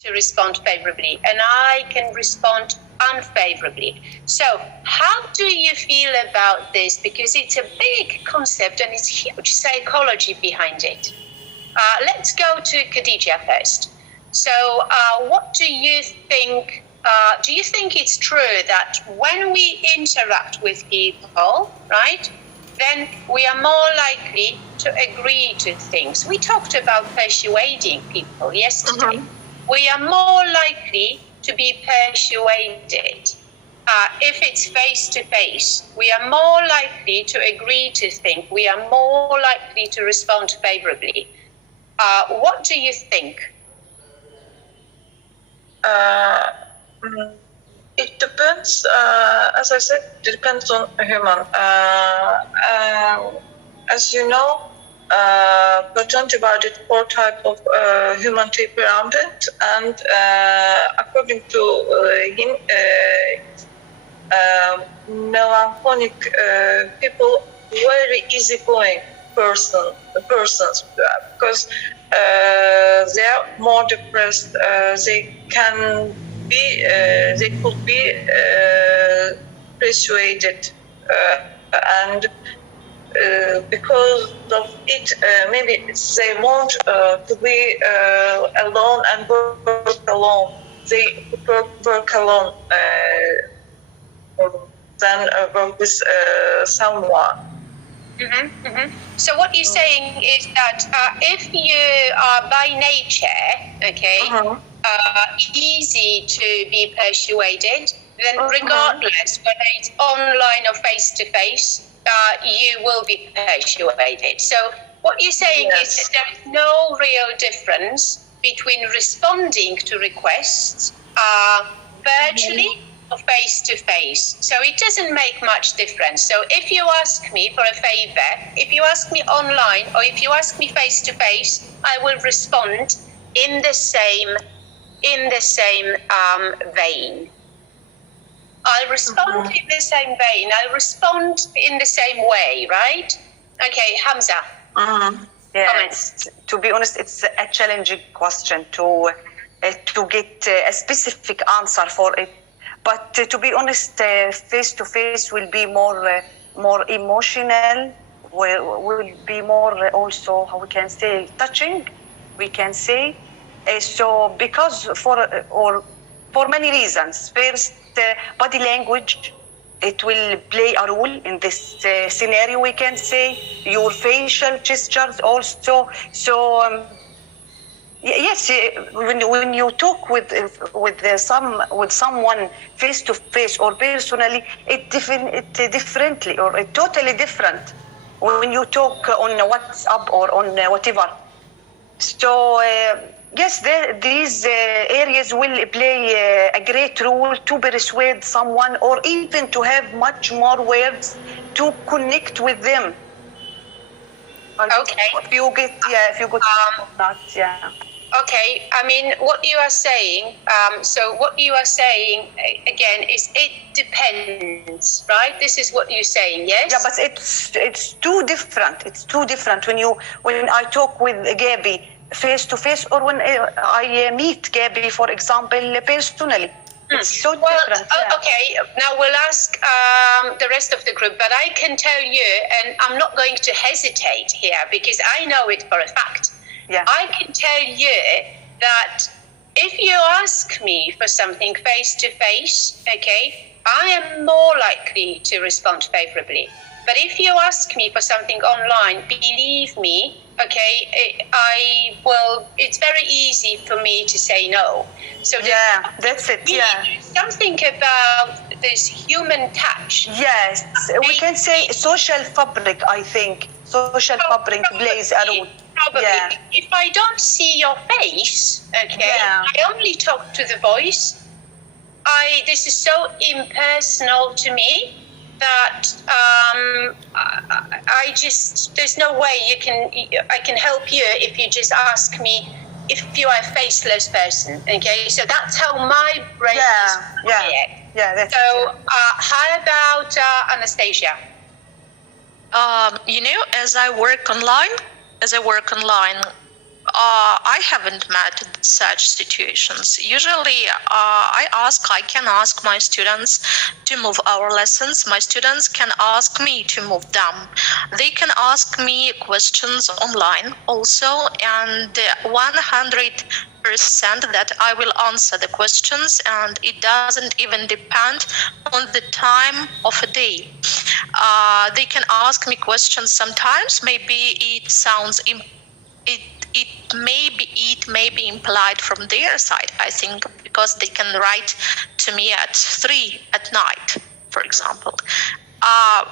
to respond favorably, and I can respond unfavorably. So how do you feel about this? Because it's a big concept and it's huge psychology behind it. Let's go to Khadija first. So what do you think? Do you think it's true that when we interact with people, right, then we are more likely to agree to things? We talked about persuading people yesterday. We are more likely to be persuaded. If it's face-to-face, we are more likely to agree to things. We are more likely to respond favorably. What do you think? It depends, as I said, it depends on a human. As you know, Platon divided 4 types of human temperament, and according to him, melancholic people very easygoing persons because they are more depressed. They could be persuaded, and because of it, maybe they want to be alone and work alone. They work alone than work with someone. So what you're saying is that if you are by nature, easy to be persuaded, then regardless whether it's online or face-to-face, you will be persuaded. So what you're saying is that there is no real difference between responding to requests virtually or face-to-face. So it doesn't make much difference. So if you ask me for a favor, if you ask me online or if you ask me face-to-face, I will respond in the same vein. I'll respond in the same vein. I'll respond in the same way, right? Okay, Hamza. Yes. To be honest, it's a challenging question to get a specific answer for it. But to be honest, face-to-face will be more emotional. Will be more also, how we can say, touching. We can say so because for many reasons. First, body language. It will play a role in this scenario. We can say your facial gestures also. So. Yes, when you talk with someone face to face or personally, it differently or totally different when you talk on WhatsApp or on whatever. So yes, these areas will play a great role to persuade someone or even to have much more words to connect with them. Okay. If you get that, yeah. Okay, I mean, what you are saying, again, is it depends, right? This is what you're saying, yes? Yeah, but it's too different. It's too different when I talk with Gabi face to face or when I meet Gabi, for example, personally. It's so different. Okay, now we'll ask the rest of the group, but I can tell you, and I'm not going to hesitate here because I know it for a fact. Yeah. I can tell you that if you ask me for something face to face, okay, I am more likely to respond favorably. But if you ask me for something online, believe me, okay, I will. It's very easy for me to say no. So that's it. Yeah, something about this human touch. Yes, we can say social fabric. I think social fabric plays a role. Probably. Yeah. If I don't see your face, okay, I only talk to the voice. This is so impersonal to me that I just, there's no way I can help you if you just ask me if you are a faceless person, okay? So that's how my brain is. Yeah. So how about Anastasia? As I work online, I haven't met such situations. Usually, I can ask my students to move our lessons. My students can ask me to move them. They can ask me questions online also, and 100% that I will answer the questions, and it doesn't even depend on the time of a day. They can ask me questions sometimes. Maybe it sounds it may be implied from their side, I think, because they can write to me at 3 at night, for example. I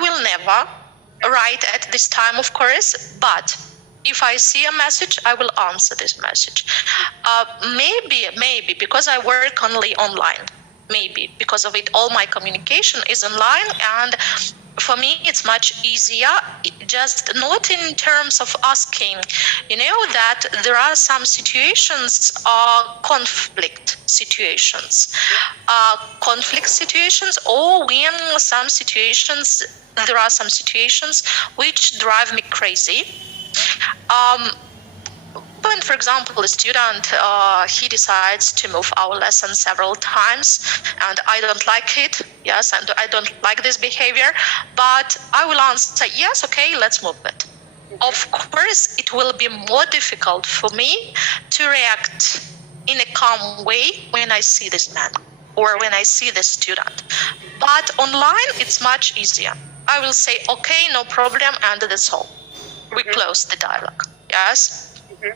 will never write at this time, of course, but if I see a message, I will answer this message. Maybe because I work only online, maybe because of it, all my communication is online, and for me it's much easier, just not in terms of asking, that there are some situations, conflict situations, or when there are some situations which drive me crazy. When, for example, a student, he decides to move our lesson several times, and I don't like it, yes, and I don't like this behavior, but I will answer, yes, okay, let's move it. Of course, it will be more difficult for me to react in a calm way when I see this man or when I see the student. But online, it's much easier. I will say, okay, no problem, and that's all. We close the dialogue, yes?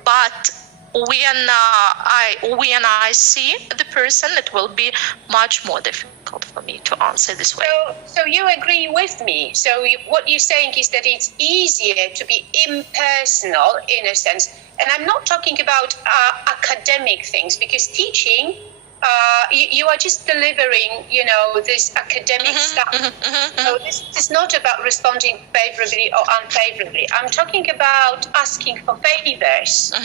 But when I see the person, it will be much more difficult for me to answer this way. So you agree with me? So what you're saying is that it's easier to be impersonal in a sense, and I'm not talking about academic things, because teaching, you are just delivering, this academic stuff. So this is not about responding favorably or unfavorably. I'm talking about asking for favors. So,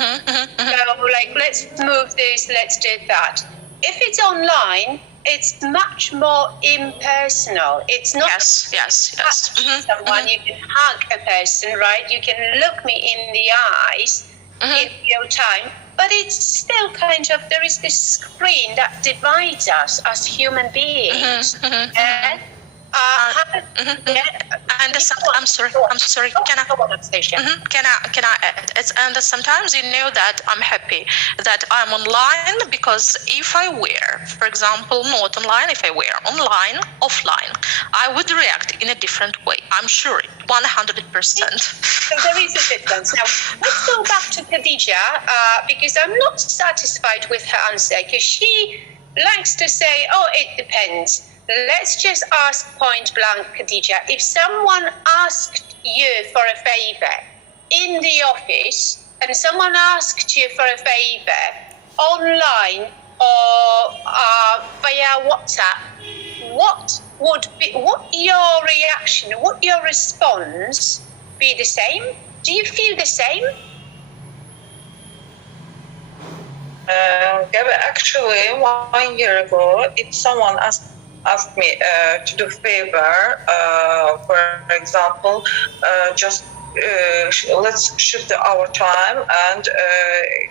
like, let's move this, let's do that. If it's online, it's much more impersonal. It's not yes. Someone, you can hug a person, right? You can look me in the eyes in real time. But it's still kind of, there is this screen that divides us as human beings. And I'm sorry. Can I add? And sometimes that I'm happy that I'm online, because if I were, for example, not online, if I were online, offline, I would react in a different way. I'm sure, 100%. So there is a difference. Now, let's go back to Khadija, because I'm not satisfied with her answer, because she likes to say, oh, it depends. Let's just ask point blank, Khadija. If someone asked you for a favor in the office, and someone asked you for a favor online or via WhatsApp, what would your reaction, would your response be the same? Do you feel the same? Actually, 1 year ago, if someone asked me to do a favor, for example, just let's shift our time, and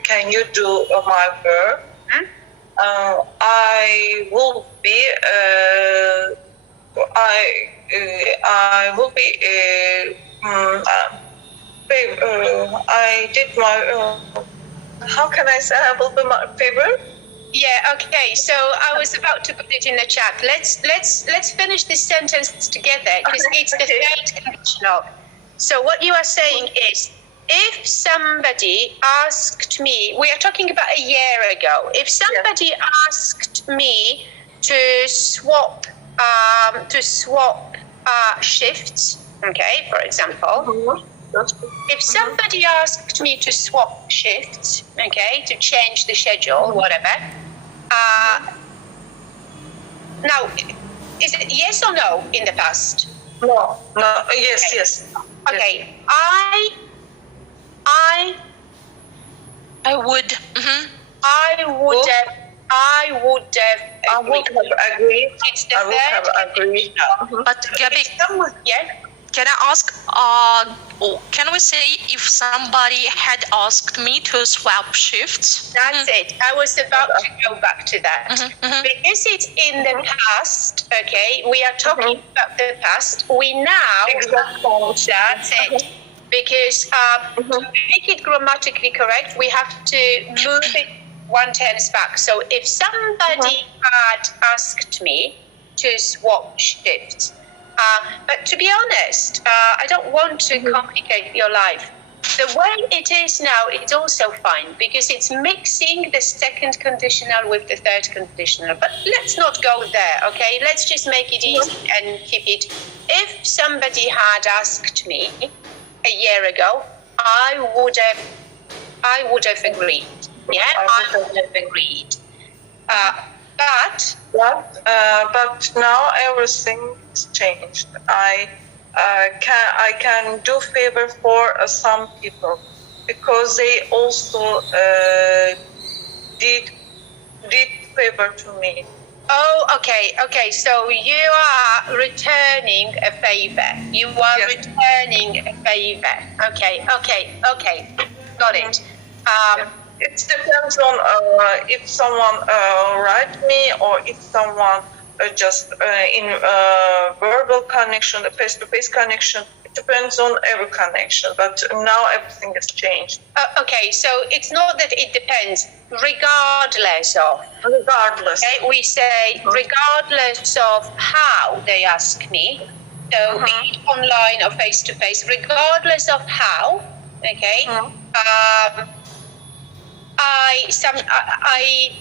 can you do my work? I will be I did my how can I say I will be my favor? Yeah, okay. So I was about to put it in the chat. Let's finish this sentence together, because it's the third conditional. So what you are saying is, if somebody asked me, we are talking about a year ago, if somebody asked me to swap shifts, okay, for example, if somebody asked me to swap shifts, okay, to change the schedule, whatever, now, is it yes or no in the past? No, yes. Okay, yes. I would have agreed. It's the third. But Gabi, yeah. can I ask, can we say if somebody had asked me to swap shifts? That's it. I was about to go back to that. Because it's in the past, okay, we are talking about the past. We now, that's it. Because to make it grammatically correct, we have to move it one tense back. So if somebody had asked me to swap shifts, but to be honest, I don't want to complicate your life. The way it is now, it's also fine because it's mixing the second conditional with the third conditional. But let's not go there, okay? Let's just make it easy and keep it. If somebody had asked me a year ago, I would have agreed. Yeah, I would have agreed. But now everything is changed. I can do favor for some people because they also did favor to me. Oh, okay. So you are returning a favor. You are returning a favor. Okay. Got it. It depends on if someone write me or if someone just in verbal connection, a face-to-face connection. It depends on every connection, but now everything has changed. Okay, so it's not that it depends, regardless of. Regardless. Okay, we say regardless of how they ask me, so be it online or face-to-face, regardless of how, okay,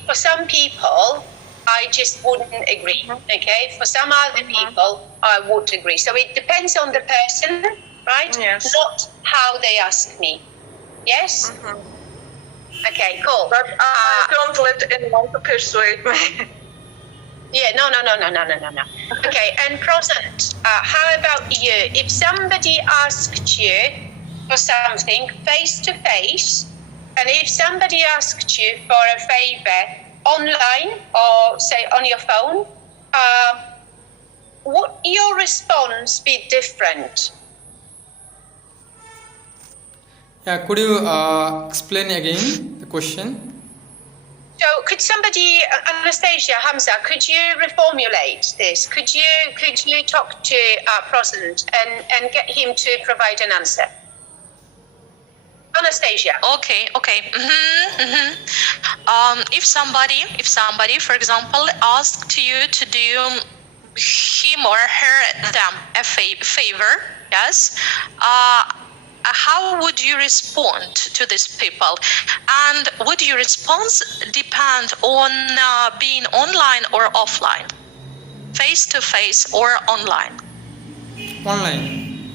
for some people, I just wouldn't agree, okay? For some other people, I would agree. So it depends on the person, right? Yes. Not how they ask me. Yes? Okay, cool. But don't let anyone to persuade me. Yeah, no. Okay, and Prosant, how about you? If somebody asked you for something face-to-face, and if somebody asked you for a favor online or say on your phone, would your response be different? Yeah, could you explain again the question? So could somebody, Anastasia, Hamza, could you reformulate this? Could you talk to Prosant and get him to provide an answer? Anastasia. Okay. If somebody, for example, asked you to do him or them a favor, yes, how would you respond to these people? And would your response depend on being online or offline, face to face or online? Online.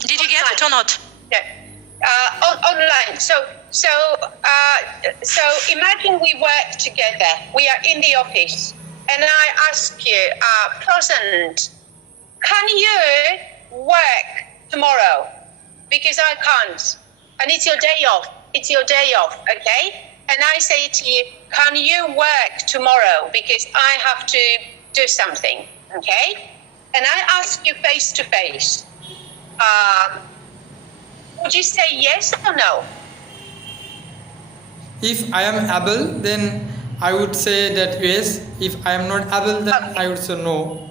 Did you get it or not? Yeah. Online. So imagine we work together. We are in the office, and I ask you, Prosant, can you work tomorrow? Because I can't, and it's your day off. Okay? And I say to you, can you work tomorrow? Because I have to do something. Okay? And I ask you face to face. Would you say yes or no? If I am able, then I would say that yes. If I am not able, then I would say no.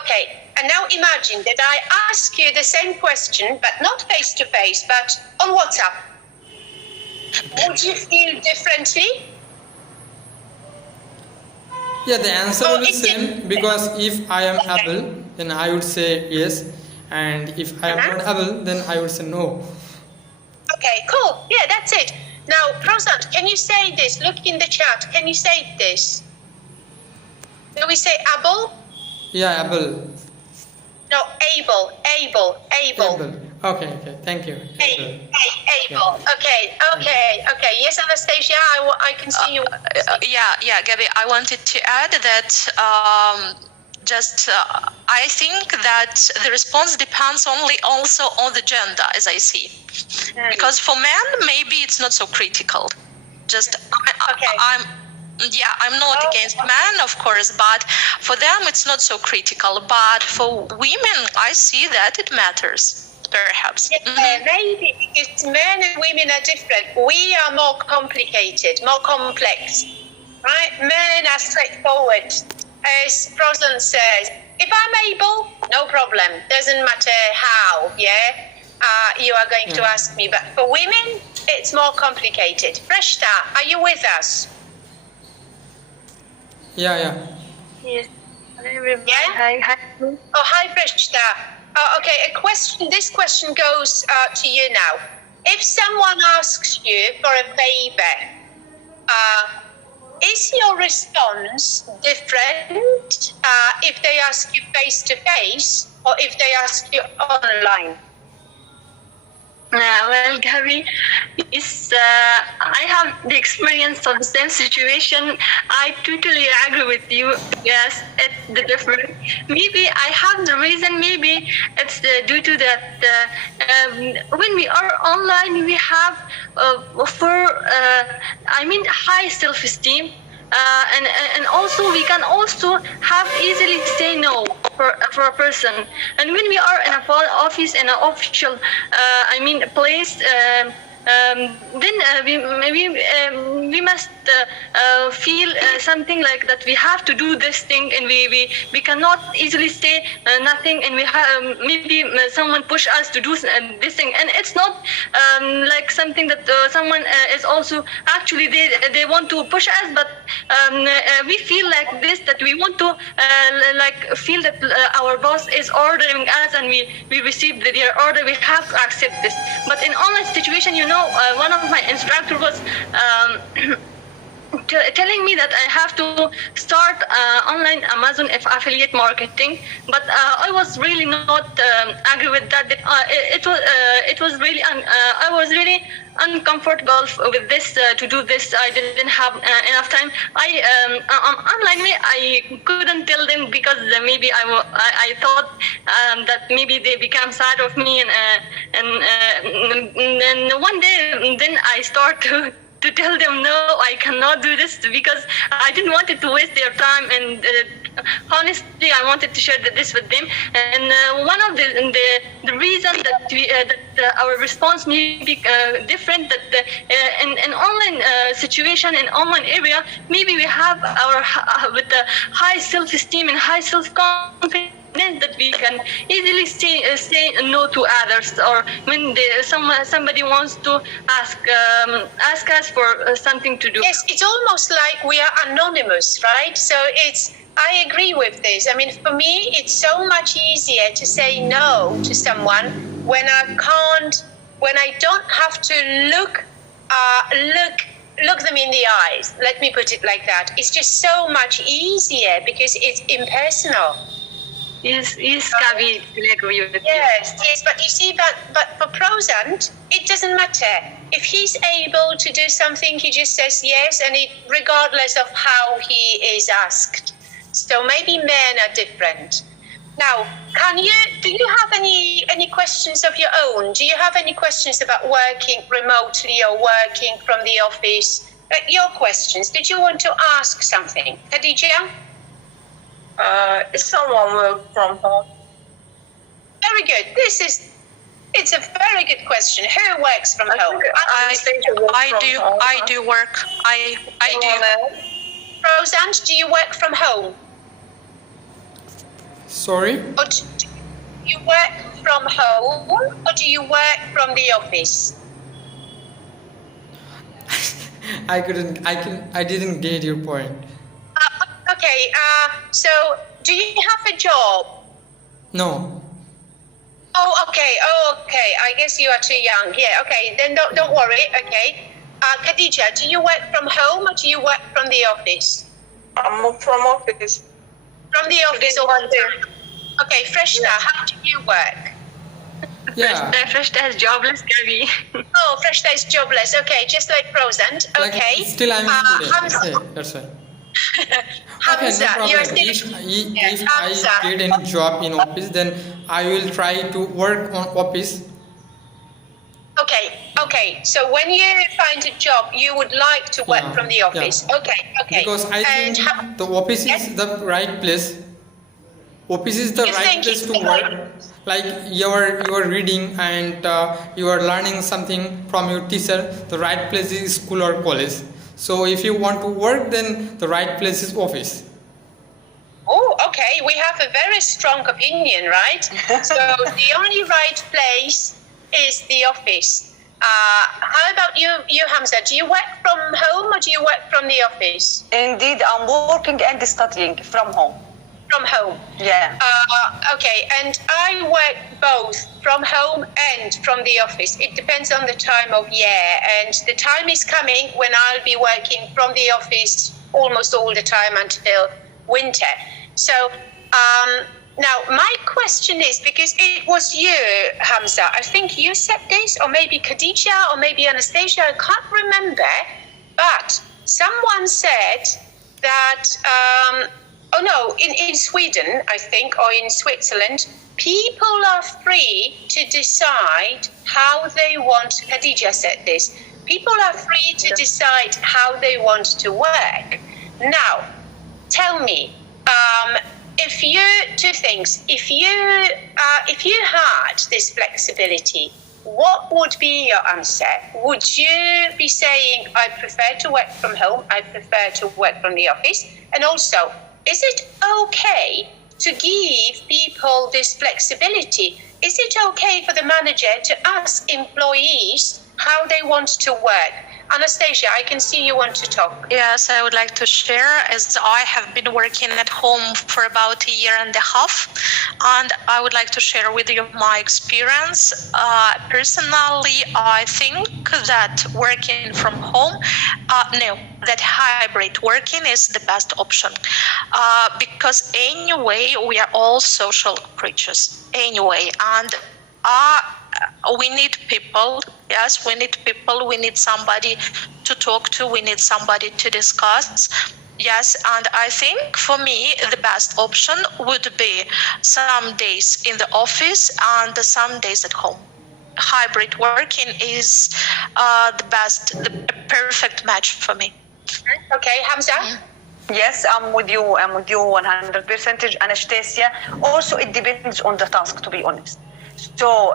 Okay, and now imagine that I ask you the same question, but not face to face, but on WhatsApp. Would you feel differently? Yeah, the answer will be same because if I am able, then I would say yes. And if I am not able, then I would say no. Okay, cool. Yeah, that's it. Now, Prosant, can you say this? Look in the chat. Can you say this? Do we say able? Yeah, able. No, able. Okay. Thank you. Able. Okay. Yes, Anastasia, I can see you. Yeah, Gabby, I wanted to add that I think that the response depends also on the gender, as I see. Because for men, maybe it's not so critical. Yeah, I'm not against men, of course, but for them it's not so critical. But for women, I see that it matters, perhaps. Yeah, maybe because men and women are different. We are more complicated, more complex, right? Men are straightforward. As Prosan says, if I'm able, no problem. Doesn't matter how, you are going to ask me. But for women, it's more complicated. Fresh start, are you with us? Yeah. Yes. Yeah? Hi. Oh, hi, Fresh start. Okay, this question goes to you now. If someone asks you for a favor, is your response different if they ask you face to face or if they ask you online? Well, Gabby, I have the experience of the same situation. I totally agree with you. Yes, it's the difference. Maybe I have the reason. Maybe it's due to that. When we are online, we have high self-esteem. And also we can also have easily say no for a person. And when we are in a office, in an official place, then we must feel something like that we have to do this thing, and we cannot easily say nothing, and we have maybe someone push us to do this thing, and it's not like something that someone is also actually they want to push us, but we feel like this, that we want to feel that our boss is ordering us, and we receive their order, we have to accept this. But in online situation, one of my instructor was telling me that I have to start online Amazon affiliate marketing, but I was really not agree with that. It was really I was really uncomfortable with this to do this. I didn't have enough time. Online I couldn't tell them because maybe I thought that maybe they become sad of me, and one day then I start to tell them no, I cannot do this, because I didn't want it to waste their time, and honestly I wanted to share this with them. And one of the reason that our response may be different, that in online situation, in online area, maybe we have our with the high self-esteem and high self-confidence, that we can easily say no to others, or when somebody wants to ask us for something to do. Yes, it's almost like we are anonymous, right? So I agree with this. I mean, for me, it's so much easier to say no to someone when I don't have to look them in the eyes. Let me put it like that. It's just so much easier because it's impersonal. Yes, Gabi, I agree with you. Yes, but you see, but for Prosant, it doesn't matter. If he's able to do something, he just says yes, and regardless of how he is asked. So maybe men are different. Now, do you have any questions of your own? Do you have any questions about working remotely or working from the office? Your questions. Did you want to ask something, Khadija? If someone work from home. Very good. It's a very good question. Who works from home? I do work. I do. Prosant, do you work from home? Sorry? Or do you work from home, or do you work from the office? I didn't get your point. Okay, so do you have a job? No. Oh, okay. I guess you are too young. Yeah, okay, then don't worry, okay. Khadija, do you work from home or do you work from the office? I'm from office. From the office all the time. Okay, Freshta, how do you work? Yeah. Freshta is jobless, Gabi. Oh, Freshta is jobless. Okay, just like Prosant. Okay. Like, still I'm a student. Hamza. Okay, that's right. Hamza, Okay, no problem. you're still If I get any job in office, then I will try to work on office. Okay. So when you find a job, you would like to work from the office. Yeah. Okay. Because I think the office is the right place. Office is the right place to work. Like you are reading and you are learning something from your teacher. The right place is school or college. So if you want to work, then the right place is office. Oh, okay. We have a very strong opinion, right? So the only right place is the office. How about you, Hamza? Do you work from home or do you work from the office? Indeed, I'm working and studying from home. From home? Yeah. Okay, and I work both from home and from the office. It depends on the time of year, and the time is coming when I'll be working from the office almost all the time until winter. So now my question is, because it was you, Hamza, I think you said this, or maybe Khadija, or maybe Anastasia, I can't remember, but someone said that in Sweden, I think, or in Switzerland, people are free to decide how they want. Khadija said this. People are free to decide how they want to work. Now, tell me, two things. If you had this flexibility, what would be your answer? Would you be saying, I prefer to work from home, I prefer to work from the office? And also, is it okay to give people this flexibility? Is it okay for the manager to ask employees how they want to work? Anastasia, I can see you want to talk. Yes, I would like to share, as I have been working at home for about 1.5 years, and I would like to share with you my experience. Personally, I think that working from home, that hybrid working is the best option, because anyway, we are all social creatures anyway, and we need people. Yes, we need people. We need somebody to talk to. We need somebody to discuss. Yes, and I think for me, the best option would be some days in the office and some days at home. Hybrid working is the perfect match for me. Okay, Hamza? Yes, I'm with you 100%, Anastasia. Also, it depends on the task, to be honest. So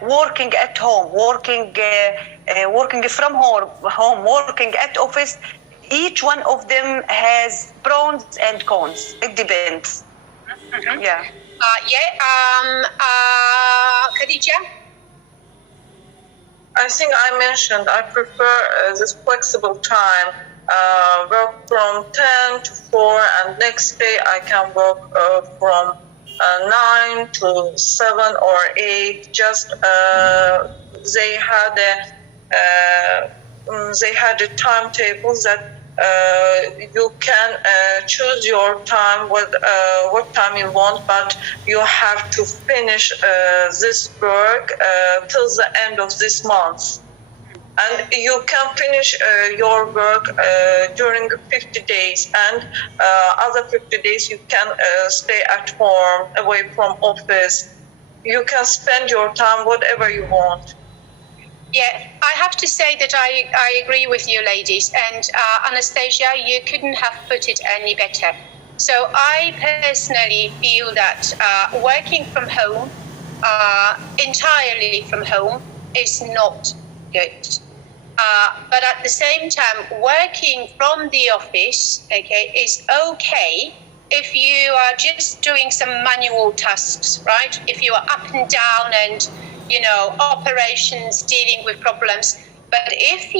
working at home, working from home, working at office, each one of them has pros and cons. It depends. Mm-hmm. Yeah. Khadija? I think I mentioned I prefer this flexible time. Work from 10 to 4, and next day I can work from 9 to 7 or 8. Just they had a timetable that you can choose your time, what time you want, but you have to finish this work till the end of this month. And you can finish your work during 50 days, and other 50 days you can stay at home, away from office. You can spend your time whatever you want. Yeah, I have to say that I agree with you, ladies. And Anastasia, you couldn't have put it any better. So I personally feel that working from home, entirely from home, is not good. But at the same time, working from the office, is okay if you are just doing some manual tasks, right? If you are up and down and, operations, dealing with problems. But if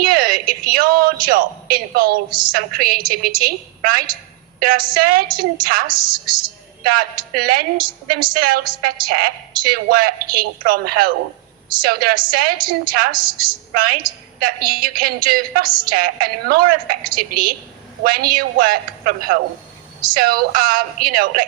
your job involves some creativity, right? There are certain tasks that lend themselves better to working from home. So there are certain tasks, right, that you can do faster and more effectively when you work from home. So,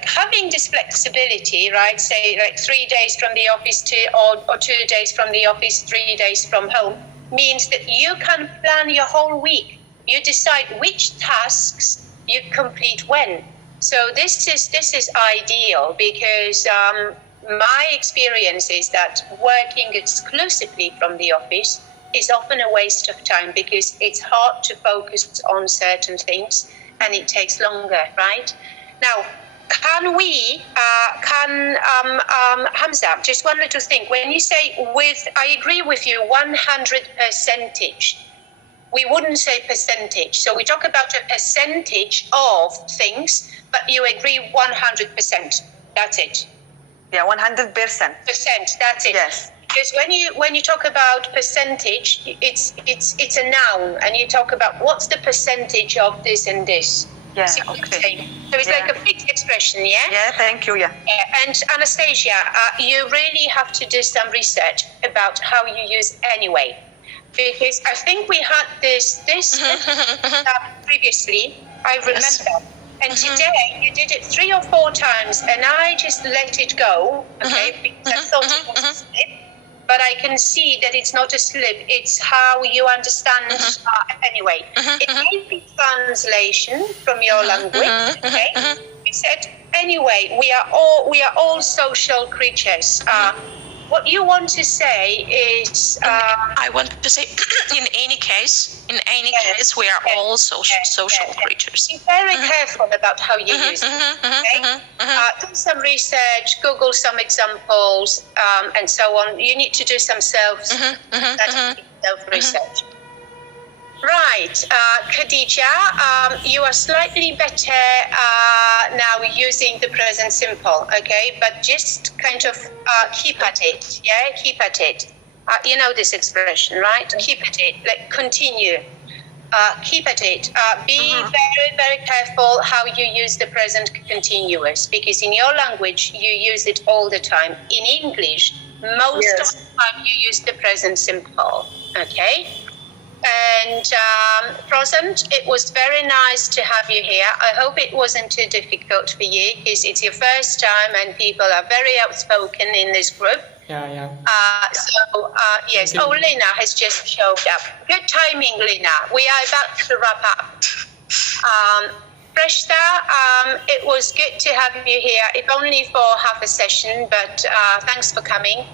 having this flexibility, right, say 3 days from the office or 2 days from the office, 3 days from home, means that you can plan your whole week. You decide which tasks you complete when. So this is ideal because my experience is that working exclusively from the office is often a waste of time because it's hard to focus on certain things and it takes longer, right? Now, Hamza, just one little thing. When you say I agree with you 100%, we wouldn't say percentage. So we talk about a percentage of things, but you agree 100%. That's it. Yeah, 100%. That's it. Yes. Because when you talk about percentage, it's a noun, and you talk about what's the percentage of this and this. Yeah, So okay. So it's like a fixed expression, yeah? Yeah, thank you, yeah. And Anastasia, you really have to do some research about how you use anyway. Because I think we had this previously, I remember. Yes. And today you did it 3 or 4 times and I just let it go, okay, because I thought it was a slip. But I can see that it's not a slip, it's how you understand anyway. It may be translation from your language, okay? You said, anyway, we are all social creatures. What you want to say is... I want to say, in any case, we are all social creatures. Be very careful about how you use it, okay? Do some research, Google some examples, and so on. You need to do some self-research. Right, Khadija, you are slightly better now using the present simple, okay? But just kind of keep at it, yeah? Keep at it. You know this expression, right? Keep at it, like continue. Keep at it. Be very, very careful how you use the present continuous, because in your language, you use it all the time. In English, most of the time you use the present simple, okay? And Prosant, it was very nice to have you here. I hope it wasn't too difficult for you because it's your first time and people are very outspoken in this group. Yeah. Yes. Oh, Lena has just showed up. Good timing, Lena. We are about to wrap up. Preshta, it was good to have you here, if only for half a session, but thanks for coming.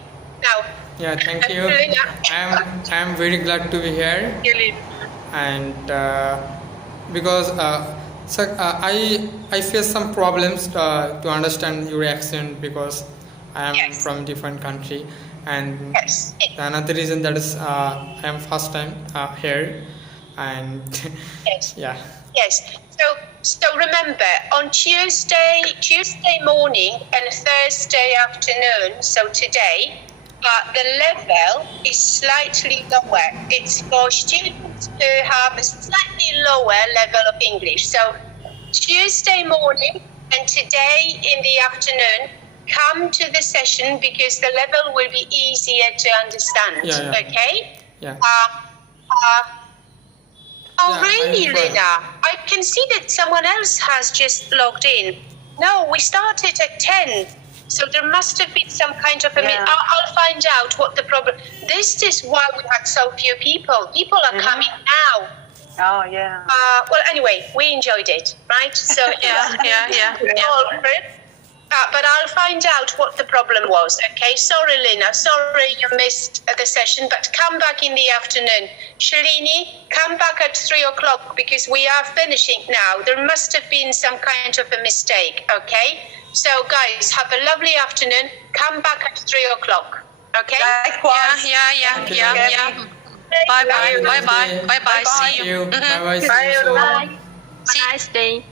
Now, yeah, thank you. I'm very glad to be here. And because I face some problems to understand your accent because I am from different country, and another reason that is I am first time here, and Yes. So remember, on Tuesday morning and Thursday afternoon, so today, the level is slightly lower. It's for students who have a slightly lower level of English. So Tuesday morning and today in the afternoon, come to the session because the level will be easier to understand. Okay? Yeah. Really, Lena? I can see that someone else has just logged in. No, we started at 10. So there must have been some kind of I'll find out what the problem. This is why we had so few people. People are coming now. Oh yeah. Well, anyway, we enjoyed it, right? So yeah. But I'll find out what the problem was. Okay. Sorry, Lena. Sorry you missed the session. But come back in the afternoon. Shalini, come back at 3:00 because we are finishing now. There must have been some kind of a mistake. Okay. So, guys, have a lovely afternoon. Come back at 3:00. Okay? Likewise. Yeah. Bye. See you. Bye. Bye. See you. Nice day.